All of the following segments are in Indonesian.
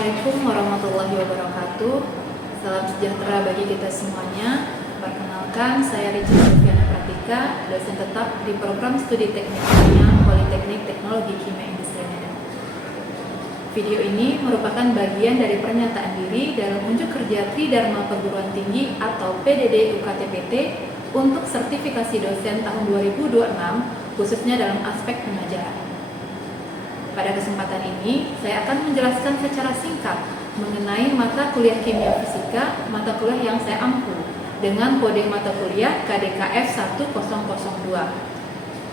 Assalamualaikum warahmatullahi wabarakatuh. Salam sejahtera bagi kita semuanya. Perkenalkan, saya Rici Sofiana Pratika, dosen tetap di program studi teknik kimia Politeknik Teknologi Kimia Industri Medan. Video ini merupakan bagian dari pernyataan diri dalam unjuk kerja Tridharma Perguruan Tinggi atau PDD UKT-PT untuk sertifikasi dosen tahun 2026, khususnya dalam aspek pengajaran. Pada kesempatan ini, saya akan menjelaskan secara singkat mengenai mata kuliah kimia fisika, mata kuliah yang saya ampu, dengan kode mata kuliah KDKF 1002.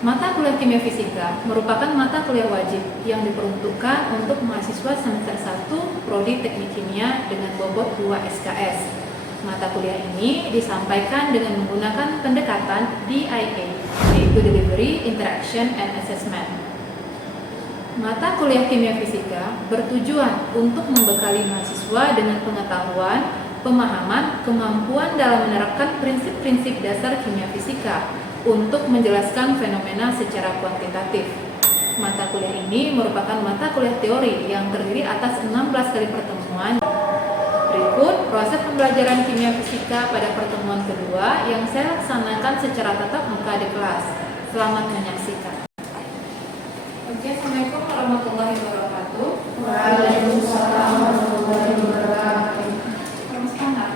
Mata kuliah kimia fisika merupakan mata kuliah wajib yang diperuntukkan untuk mahasiswa semester 1 Prodi Teknik Kimia dengan bobot 2 SKS. Mata kuliah ini disampaikan dengan menggunakan pendekatan DIA, yaitu Delivery, Interaction, and Assessment. Mata kuliah kimia fisika bertujuan untuk membekali mahasiswa dengan pengetahuan, pemahaman, kemampuan dalam menerapkan prinsip-prinsip dasar kimia fisika untuk menjelaskan fenomena secara kuantitatif. Mata kuliah ini merupakan mata kuliah teori yang terdiri atas 16 kali pertemuan. Berikut proses pembelajaran kimia fisika pada pertemuan kedua yang saya laksanakan secara tatap muka di kelas. Selamat menyaksikan. Oke, Assalamualaikum warahmatullahi wabarakatuh. Waalaikumsalam warahmatullahi wabarakatuh. Semangat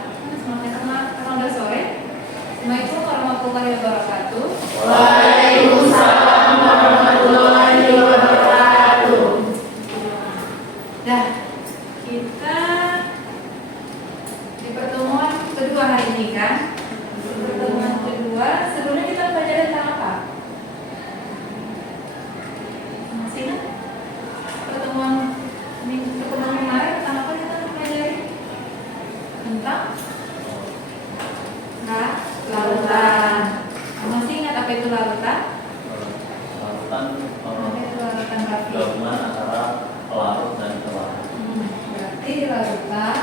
karena udah sore. Assalamualaikum warahmatullahi wabarakatuh. Waalaikumsalam warahmatullahi wabarakatuh. Nah, kita di pertemuan kedua hari ini kan. Pertemuan kedua, sebelumnya kita belajar tentang apa? Masih ingat? Pertemuan kemarin tentang apa kita pelajari? Tentang larutan. Masih ingat apa itu larutan? Larutan Apa itu larutan Raffi? gabungan antara pelarut dan pelarut. Berarti di larutan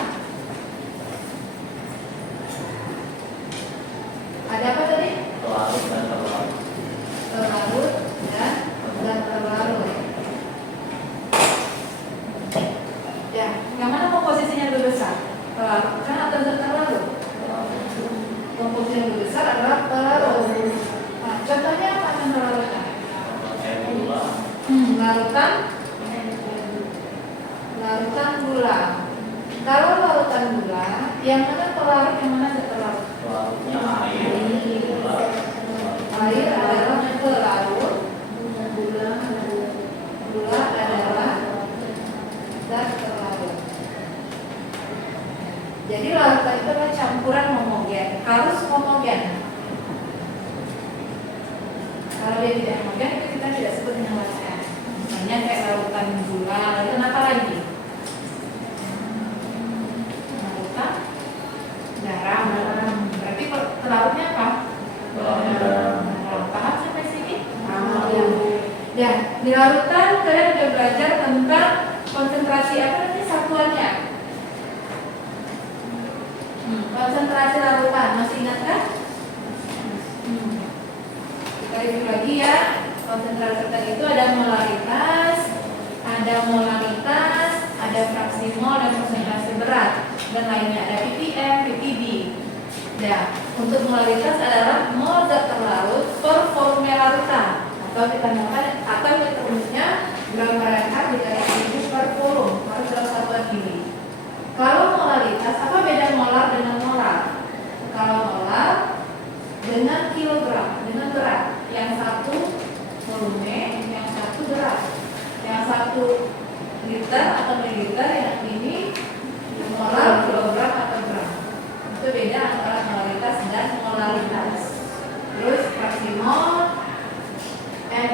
ada apa tadi? Pelarut dan pelarut. Terlarut dan terlarut. Ya, yang mana komposisinya lebih besar? Terlarut kan atau terlarut? Komposisi yang lebih besar adalah terlarut. Nah, contohnya apa yang terlarutkan? Kayak gula. Larutan gula. Kalau larutan gula, yang mana terlarut, yang mana terlarut? Pelarutnya air. Gula. Air adalah pelarut, gula adalah zat terlarut. Jadi larutan itu adalah campuran homogen, harus homogen. Kalau dia tidak homogen itu kita tidak sebut dengan larutan. Misalnya kayak larutan gula, larutan apa lagi? Larutan garam. Berarti pelarutnya apa? Paham sampai sini? Ya, di larutan kalian sudah belajar tentang konsentrasi apa nanti satuannya? Konsentrasi larutan, masih ingat kan? Kita review lagi ya. Konsentrasi larutan itu ada molaritas, ada fraksi mol dan konsentrasi berat, dan lainnya ada ppm, ppb. Nah, untuk molaritas adalah mol zat terlarut per volume larutan, atau kita namakan atau kita rumusnya gram per NH dikali ml per volume, harus dalam satuan mili. Kalau molaritas, apa beda molar dengan molar? Kalau molar dengan kilogram, dengan berat, yang satu volume, yang satu berat, yang satu liter atau mililiter, yang ini molar, kilogram atau gram. Itu beda antara molaritas dan molaritas. Terus fraksi mol Na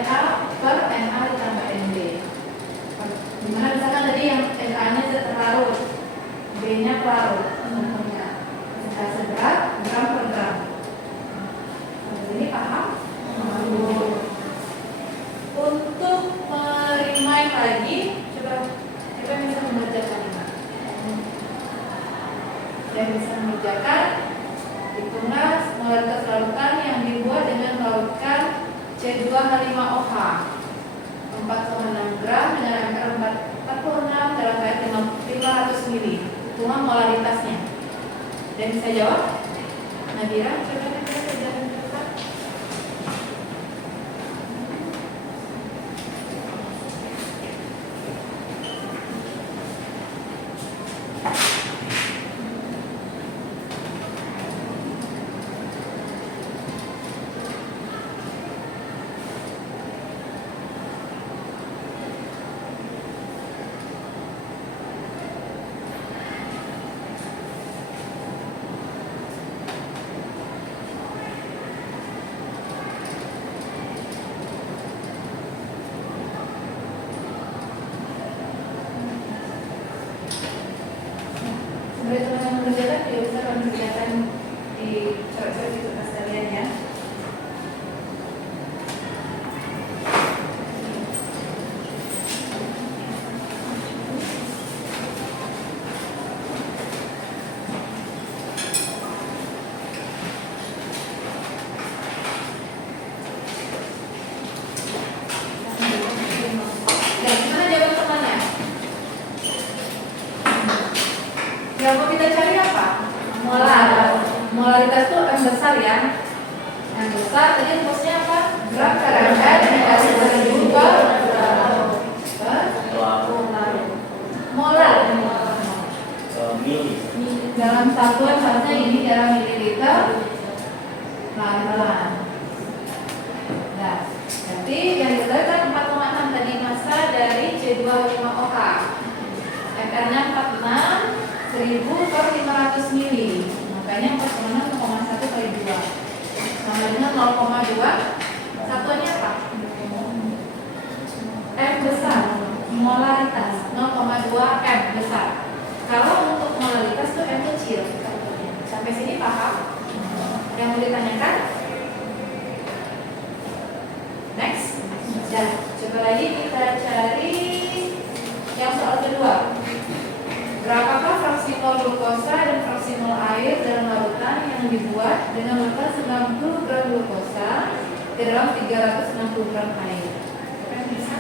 per Na ditambah Nb. Dimana misalkan tadi yang Na-nya terlarut, B-nya pelarut, konsentrasi berat gram per gram. Ini paham? Untuk merimain lagi, coba bisa mengerjakan ini. Dan bisa mengerjakan hitunglah molaritas larutan yang dibuat dengan larutan C2H5OH 4,6 gram dengan air 46 dalam kait 500 molaritasnya? Dan bisa jawab? Nabira, coba kita sudah cepat. Sebagai teman yang mengerjakan juga bisa kami kerjakan di coret-coret di kertas kalian ya. Dan gimana jawaban temannya? Yang mau kita cari apa? Molar. Molaritas itu M besar ya. M besar tadi rumusnya apa? Gram per ml dikali 1000 per molar. Mili. Dalam satuan harusnya ini dalam mililiter. Pelan-pelan. Nah, berarti yang kita kan 4,6 tadi massa dari C2H5OH. MR-nya 46 1000 per 500 mili. Makanya 46,1 kali 2 sama dengan 0,2. Satuannya apa? M besar. Molaritas 0,2 M besar. Kalau untuk molaritas itu M kecil. Sampai sini paham? Yang mau ditanyakan? Next. Dan coba lagi kita cari yang soal kedua. Berapakah fraksi mol glukosa dan fraksi mol air dalam larutan yang dibuat dengan larutan 90 gram glukosa ke dalam 360 gram air? Kan bisa?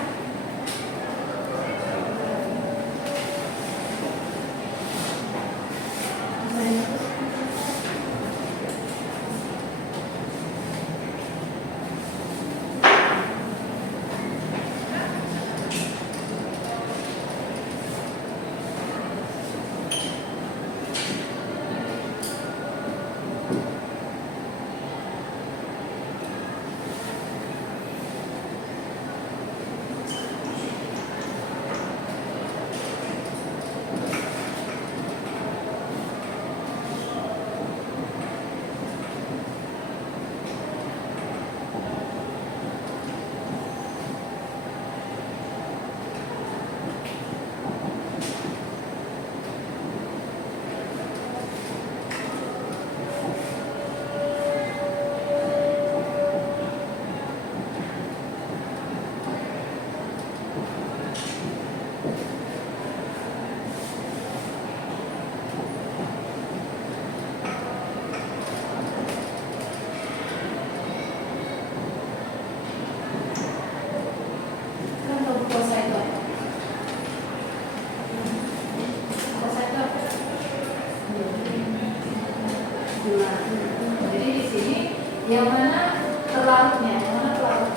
Jadi di sini yang mana terlarutnya? Yang mana terlarut?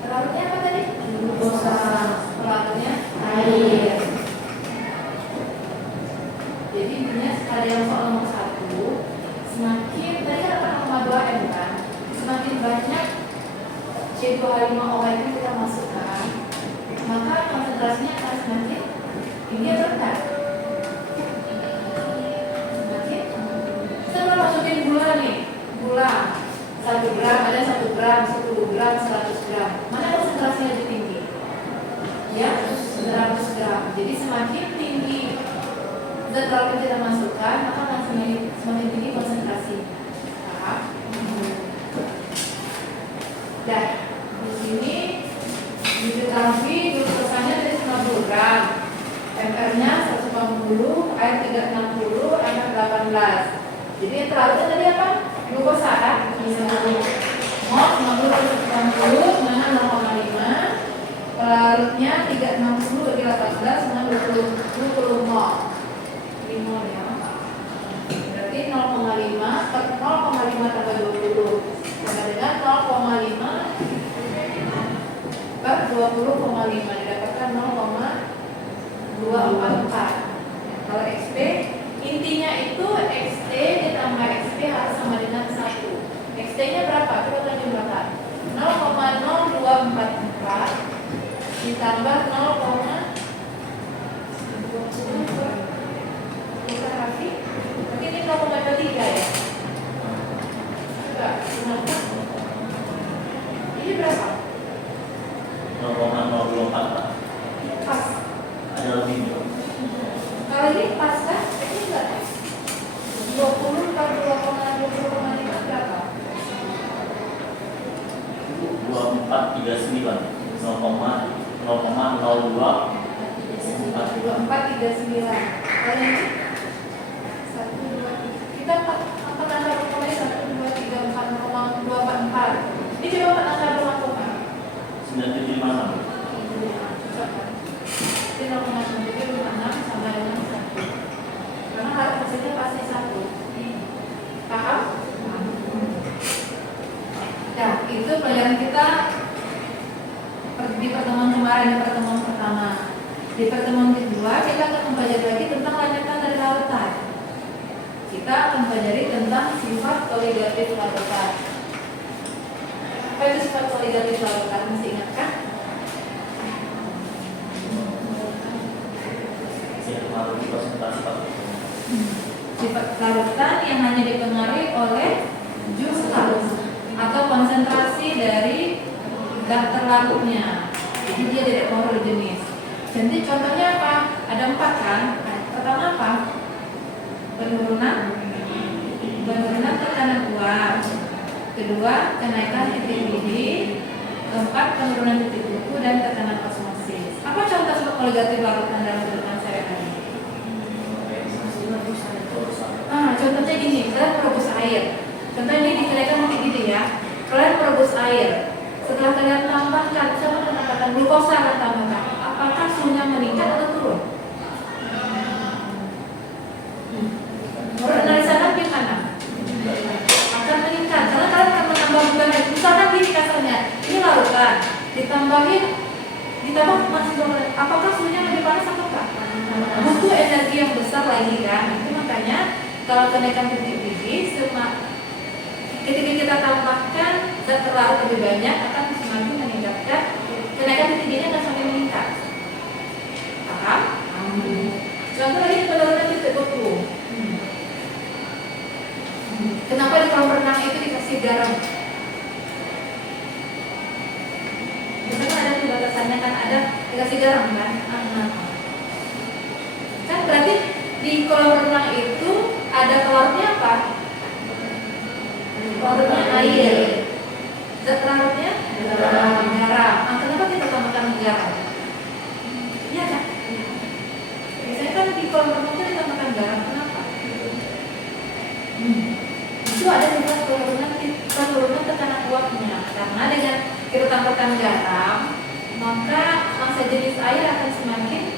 Terlarutnya apa tadi? Glukosa. Terlarutnya air. Jadi intinya ada yang soal nomor 1, semakin tadi kan 0,2 M kan, semakin banyak C2H5OH yang kita masukkan, maka konsentrasinya akan semakin tinggi atau rendah? Semakin. Kita masukin gula nih, gula 1 gram, ada 1 gram, 10 gram, 100 gram. Mana konsentrasinya lebih tinggi? Ya, 100 gram. Jadi semakin tinggi zat yang kita masukkan, maka akan semakin tinggi konsentrasi. Paham? Dan di sini diketahui glukosanya dari 90 gram, MR-nya 180, air 360, MR 18. Jadi yang terlarutnya tadi apa? Glukosa kan? Mol 90 per 180, mana 0,5, Pelarutnya 360 bagi 18 sama 20 mol. Ini mol ya. Berarti 0,5 per 0,5 tambah 20 sama dengan 0,5 per 20,5 didapatkan 0,244. Kalau XP intinya itu XT ditambah XP harus sama dengan 1. XT nya berapa? Coba kita jumlahkan. 0,0244 ditambah 0,20. Berarti ini 0,23 ya? Coba jumlahkan. Ini berapa? 0,024 Pak. Pas. Ada lebih. Kalau ini pas kan? Ini enggak pas. 20 per 2,20,5 berapa? 2439 0,02 2439. Kalau ini 1, 2, kita empat angka berkomai 1, 2, 3, 4, 244. Ini coba empat angka berkomai 9756. Jadi 0,9756 sama dengan 1. Karena harus hasilnya pasti 1. Paham? Nah, itu pelajaran kita di pertemuan kemarin, di pertemuan pertama. Di pertemuan kedua kita akan mempelajari lagi tentang lanjutan dari lautan. Kita akan mempelajari tentang sifat koligatif lautan. Apa itu sifat koligatif lautan? Masih ingat kan? Presentasi Pak. Sifat larutan yang hanya dipengaruhi oleh jumlah atau konsentrasi dari zat terlarutnya. Jadi dia tidak homogenis. Jadi contohnya apa? Ada 4 kan? Pertama apa? Penurunan tekanan uap. Kedua, kenaikan titik didih. Keempat, penurunan titik buku dan tekanan osmosis. Apa contoh sifat koligatif larutan dalam kehidupan sehari-hari? Contohnya gini, kalian merebus air. Contohnya ini dikalikan titik didih ya. Kalian merebus air. Setelah kalian tambahkan, sama katakan glukosa akan tambahkan. Apakah suhunya meningkat atau turun? Menurut analisa Anda gimana? Akan meningkat, karena kalian akan menambah beban air. Misalkan gini kasarnya, ini larutan, ditambah masih turun. Apakah suhunya lebih panas atau enggak? Butuh energi yang besar lagi kan? Itu makanya kalau kenaikan titik didih, ketika kita tambahkan zat terlarut lebih banyak akan semakin meningkatkan kenaikan titik didihnya akan semakin meningkat. Paham? Contoh lagi penurunan titik beku. Kenapa di kolam renang itu dikasih garam? Misalkan ada tuh batasannya kan, ada dikasih garam kan? Kan berarti di kolam renang itu ada keluarnya apa? Keluarnya air. Zat terlarutnya garam. Kenapa kita tambahkan garam? Iya kan? Biasanya kan di kolam renang itu ditambahkan garam. Kenapa? Itu ada sifat penurunan tekanan uapnya. Karena dengan kita tambahkan garam, maka massa jenis air akan semakin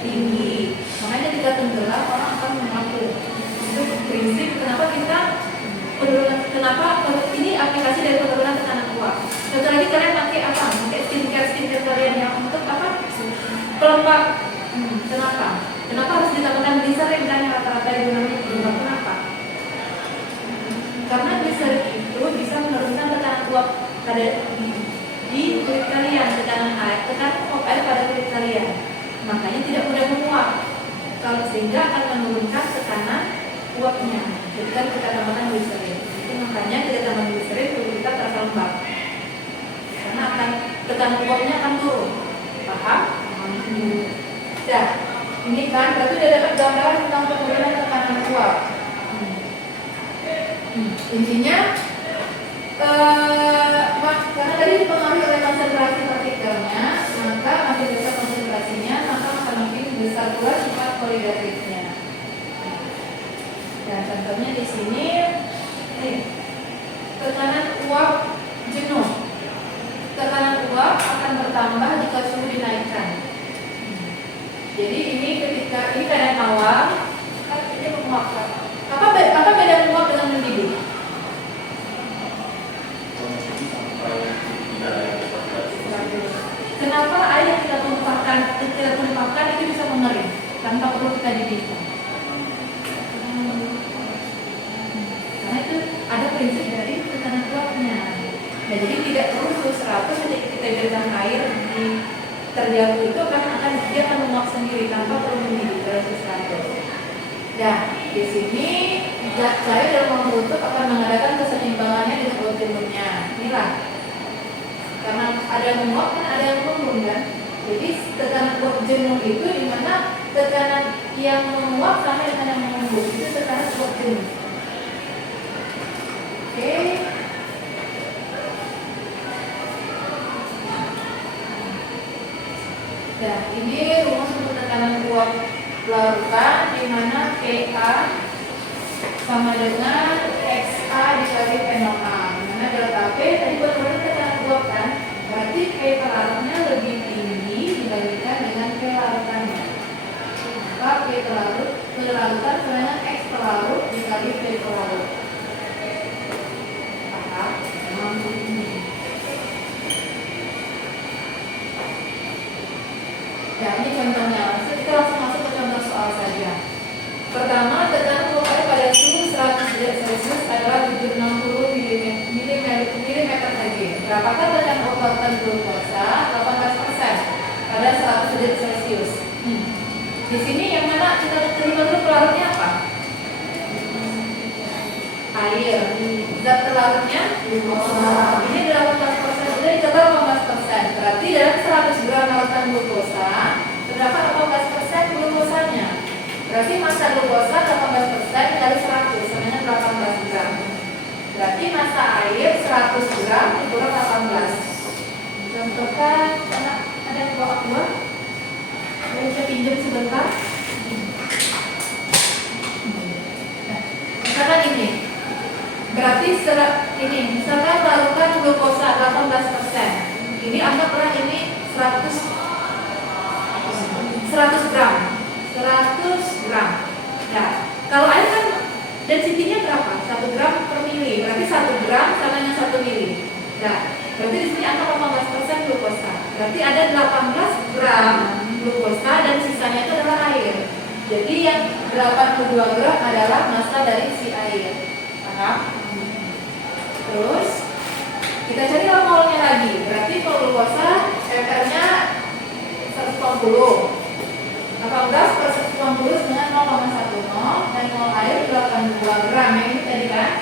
tinggi. Makanya ketika tenggelam orang akan mengapung. Itu prinsip kenapa ini aplikasi dari penurunan tekanan uap. Contoh lagi kalian pakai apa? Pakai skincare kalian yang untuk apa? Pelembab. Kenapa harus ditambahkan glycerin kan yang rata-rata digunakan pelembab? Kenapa? Karena glycerin itu bisa menurunkan tekanan uap pada di kulit kalian, tekanan uap air pada kulit kalian. Makanya tidak mudah menguap. Kalau sehingga akan menurunkan tekanan uapnya. Jadi kan kita tambahkan glycerin. Itu makanya kita tambah glycerin kulit kita terasa lembab. Karena akan tekanan uapnya akan turun. Paham? Dah. Ini kan berarti udah dapat gambaran tentang penurunan tekanan uap. Intinya karena tadi dipengaruhi oleh konsentrasi partikelnya, maka makin besar konsentrasinya, maka akan makin besar pula sifat koligatifnya. Dan contohnya di sini, tekanan uap jenuh. bertambah jika suhu dinaikkan. Jadi ini ketika ini keadaan awal, kan ini menguap. Apa beda menguap dengan mendidih? Kondisi sampai tidak Kenapa air yang kita tumpahkan itu bisa mengering tanpa perlu kita didihkan? Karena itu ada prinsip dari tekanan uapnya. Nah, jadi tidak perlu suhu 100 ketika kita berikan air di terjatuh itu akan dia akan menguap sendiri tanpa perlu mendidih pada suhu 100. Nah, di sini saya dalam membentuk akan mengadakan keseimbangannya dengan uap jenuhnya. Inilah. Karena ada yang menguap kan ada yang mengembun kan. Jadi tekanan uap jenuh itu di mana tekanan yang menguap sama dengan yang mengembun itu tekanan uap jenuh. Oke. Nah, ini rumus untuk tekanan uap larutan di mana PA sama dengan XA dikali P0A. Di mana delta P tadi benar-benar tekanan uap kan? Berarti P pelarutnya lebih tinggi dibandingkan dengan P larutannya. Maka P pelarutan sama dengan X pelarut dikali P pelarut. Paham? Ya, ini contohnya. Kita langsung masuk ke contoh soal saja. Pertama, tekanan uap air pada suhu 100 derajat Celcius adalah 760 mm Hg. Berapakah tekanan uap larutan glukosa? 18% pada 100 derajat Celcius. Di sini yang mana kita terima dulu pelarutnya apa? Air. Zat pelarutnya glukosa. Ini 18%, jadi total 18%. Berarti dalam 100 gram larutan glukosa terdapat 18% glukosanya. Berarti massa glukosa 18% kali 100 sama dengan 18 gram. Berarti massa air 100 gram dikurang 18. Contohkan, ada yang bawa buah? Boleh saya pinjam sebentar? Nah, misalkan ini. Berarti ini, misalkan larutan glukosa 18%. Ini anggaplah ini 100 gram. 100 gram. Nah, kalau air kan densitinya berapa? 1 gram per mili. Berarti 1 gram sama dengan 1 mili. Nah, berarti di sini angka 18% glukosa. Berarti ada 18 gram glukosa dan sisanya itu adalah air. Jadi yang 82 gram adalah massa dari si air. Paham? Terus kita cari molnya lagi. Berarti kalau glukosa FR-nya 180. 18 per 180 dengan 0,10 dan mol air 82 gram ya, ini tadi kan?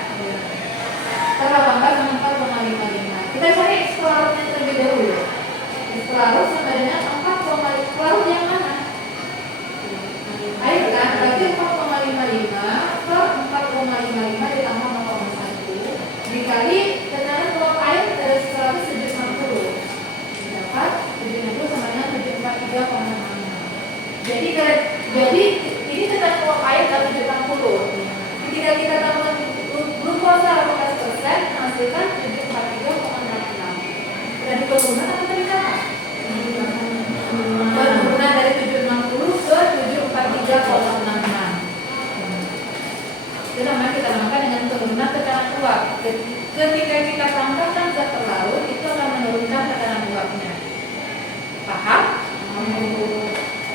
Per 18 dengan 4,55. Kita cari X pelarutnya terlebih dahulu. X pelarut sama dengan 4,5. Pelarut yang mana? Air kan? Berarti 4,55 per 4,55 ditambah 0,1 dikali tekanan uap air dari 100 760. Dapat 760 sama dengan 743,6. Jadi ini tekanan uap air 760. Ketika kita tambahkan glukosa 18% menghasilkan 743,66. Dari penurunan apa tadi berapa? Penurunan dari 760 ke 743,66. Itu namanya kita namakan dengan penurunan tekanan uap. Ketika kita tambahkan zat pelarut itu akan menurunkan tekanan uapnya. Paham?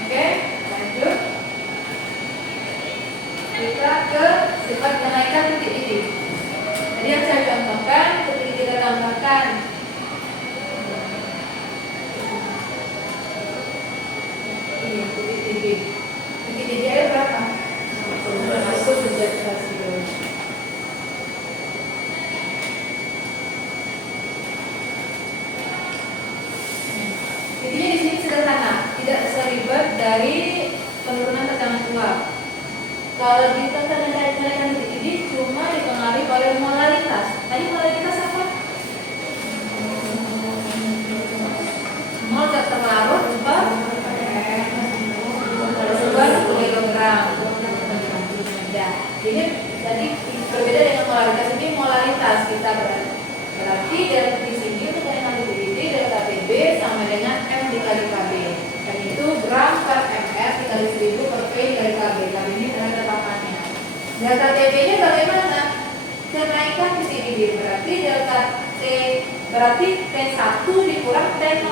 Oke, lanjut. Kita ke sifat kenaikan titik ini. Jadi yang saya contohkan ketika kita tambahkan ini titik ini. Titik ini air berapa? Aku sejak Celcius. Intinya di sini sederhana, tidak seribet dari penurunan tekanan uap. Kalau di tekanan titik ini cuma dipengaruhi oleh molaritas. Tadi molaritas apa? Mol zat terlarut per kilogram. Ya, jadi berbeda dengan molaritas ini molaritas kita berarti dari di sini untuk tekanan titik ini delta PB sama dengan Delta TB-nya bagaimana? Kenaikan titik didih, berarti delta T berarti T1 dikurang T0.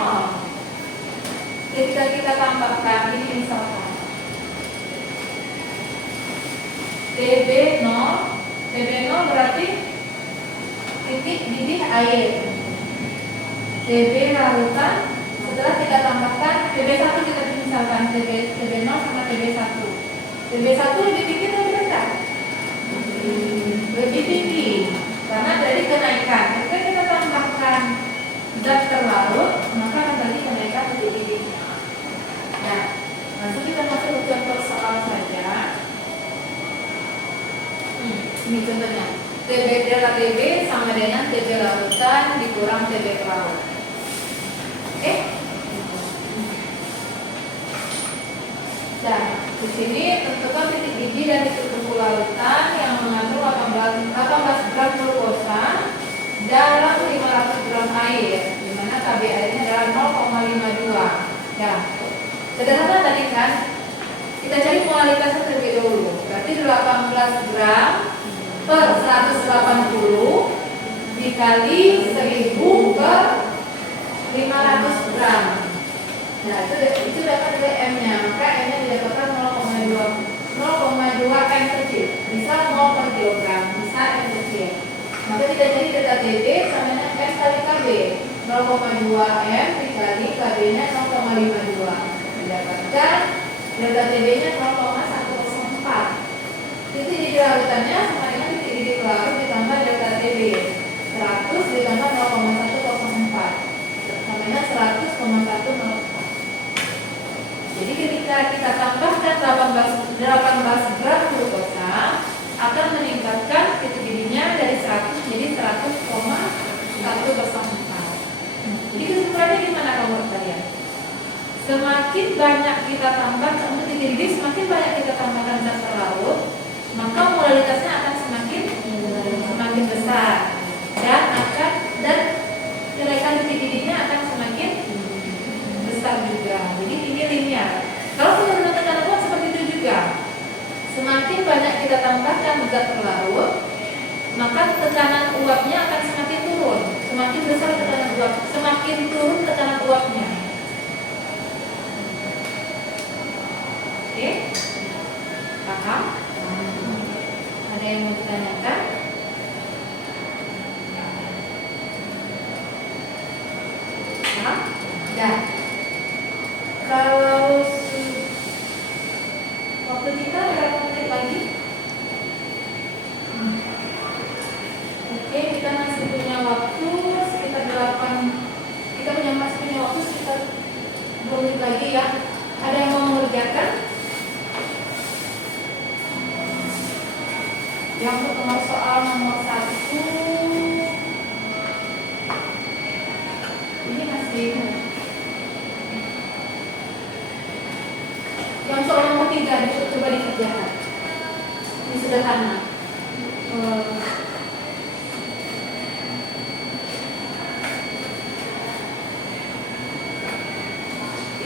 Ketika kita tambahkan ini misalkan TB0 berarti titik didih air. TB larutan, setelah kita tambahkan TB1, kita misalkan TB0 sama TB1. TB1 lebih tinggi atau lebih rendah? Lebih tinggi, karena dari kenaikan. Ketika kita tambahkan zat terlarut, maka akan terjadi kenaikan titik didihnya. Nah, langsung kita masuk ke contoh soal saja. Ini contohnya. TB delta TB sama dengan TB larutan dikurang TB pelarut. Oke? Dan di sini tentukan titik didih dan titik kumpul larutan yang mengandung 18 gram glukosa dalam 500 gram air, di mana KB airnya adalah 0,52. Ya, sederhana tadi kan, kita cari molalitasnya terlebih dahulu. Berarti 18 gram per 180 dikali 1000 per 500 gram. Nah, itu dapat M-nya, maka M-nya didapatkan 0,2 M kecil, bisa 0 per kilogram, bisa M kecil. Maka kita cari delta TB sama dengan M kali KB, 0,2 M dikali KB-nya 0,52. Didapatkan delta TB-nya 0,104. Titik didih larutannya sama dengan titik didih pelarut ditambah delta TB 100 ditambah 0,104 sama dengan 100,104. Jadi ketika kita tambahkan 18 gram glukosa akan meningkatkan titik didihnya dari 100 menjadi 100,104. Jadi kesimpulannya gimana kamu kalian? Semakin banyak kita tambahkan untuk titik didih, semakin banyak kita tambahkan zat terlarut, maka molalitasnya akan semakin besar dan kenaikan titik didihnya akan semakin besar juga. Jadi ini linear. Kalau penurunan tekanan uap seperti itu juga. Semakin banyak kita tambahkan zat terlarut, maka tekanan uapnya akan semakin turun. Semakin besar tekanan uap, semakin turun tekanan uapnya. Oke? Paham? Ada yang mau ditanyakan? Paham? Ya. Kalau waktu kita berapa menit lagi? Oke, kita masih punya waktu sekitar 8. Kita masih punya waktu sekitar 2 menit lagi ya. Ada yang mau mengerjakan? Yang untuk soal nomor 1 ini masih. Yang soal nomor 3 coba dikerjakan. Ini sederhana.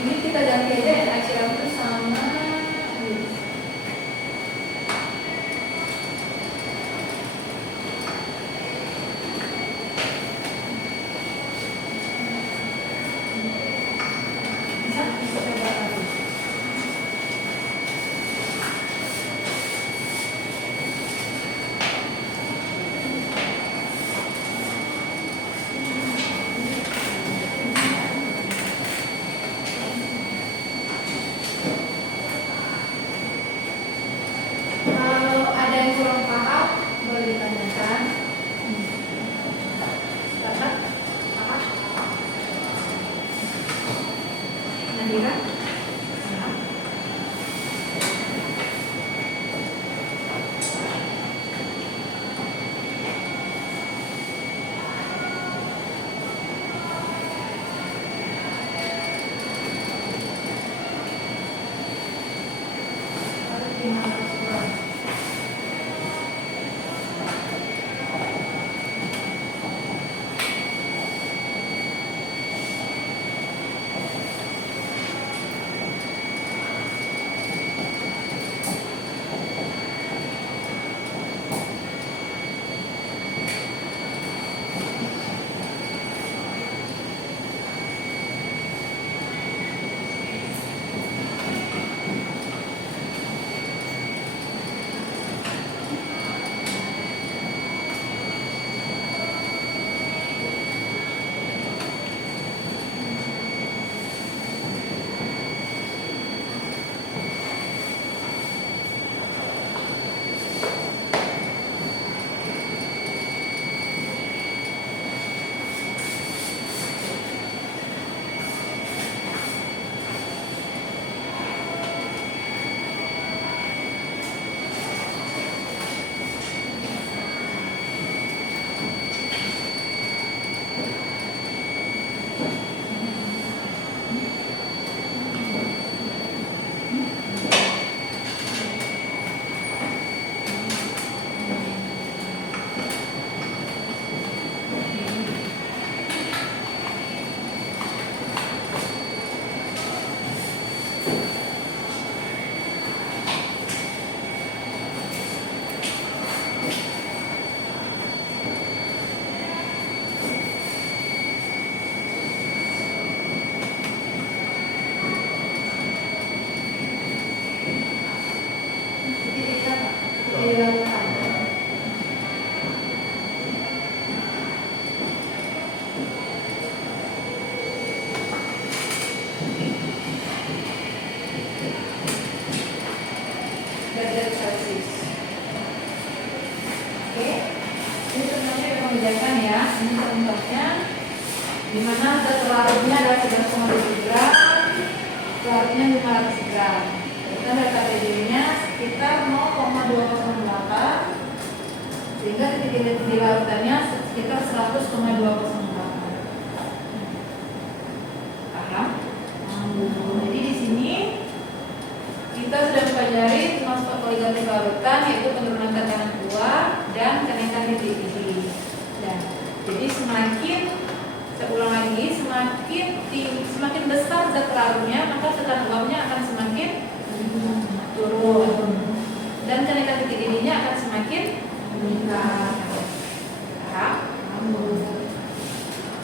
Ini kita ganti aja NaCl itu sama bisa coba lagi. Kalau ada yang kurang paham, boleh ditanyakan. Silakan. Paham? Nadira? Paham? zat larutnya adalah 11,7 gram, larutnya 500 gram. Kita lihat KTD-nya sekitar 0,208, sehingga titik di larutannya sekitar 100,208. Paham? Jadi di sini kita sudah mempelajari transfer poligatif larutan, yaitu penurunan tekanan keluar dan kenaikan titik didih. Dan jadi semakin, saya ulang lagi, semakin besar zat larutnya, maka tekanan uapnya akan semakin turun dan kenaikan titik didihnya akan semakin meningkat. Paham?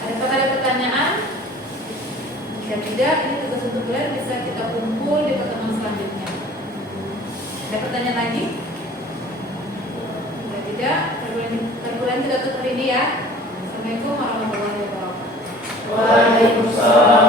Adakah ada pertanyaan? Jika tidak, ini tugas untuk kalian bisa kita kumpul di pertemuan selanjutnya. Ada pertanyaan lagi? Jika tidak, perguruan tidak tutup ini ya. Assalamualaikum warahmatullahi wabarakatuh. Waalaikumsalam.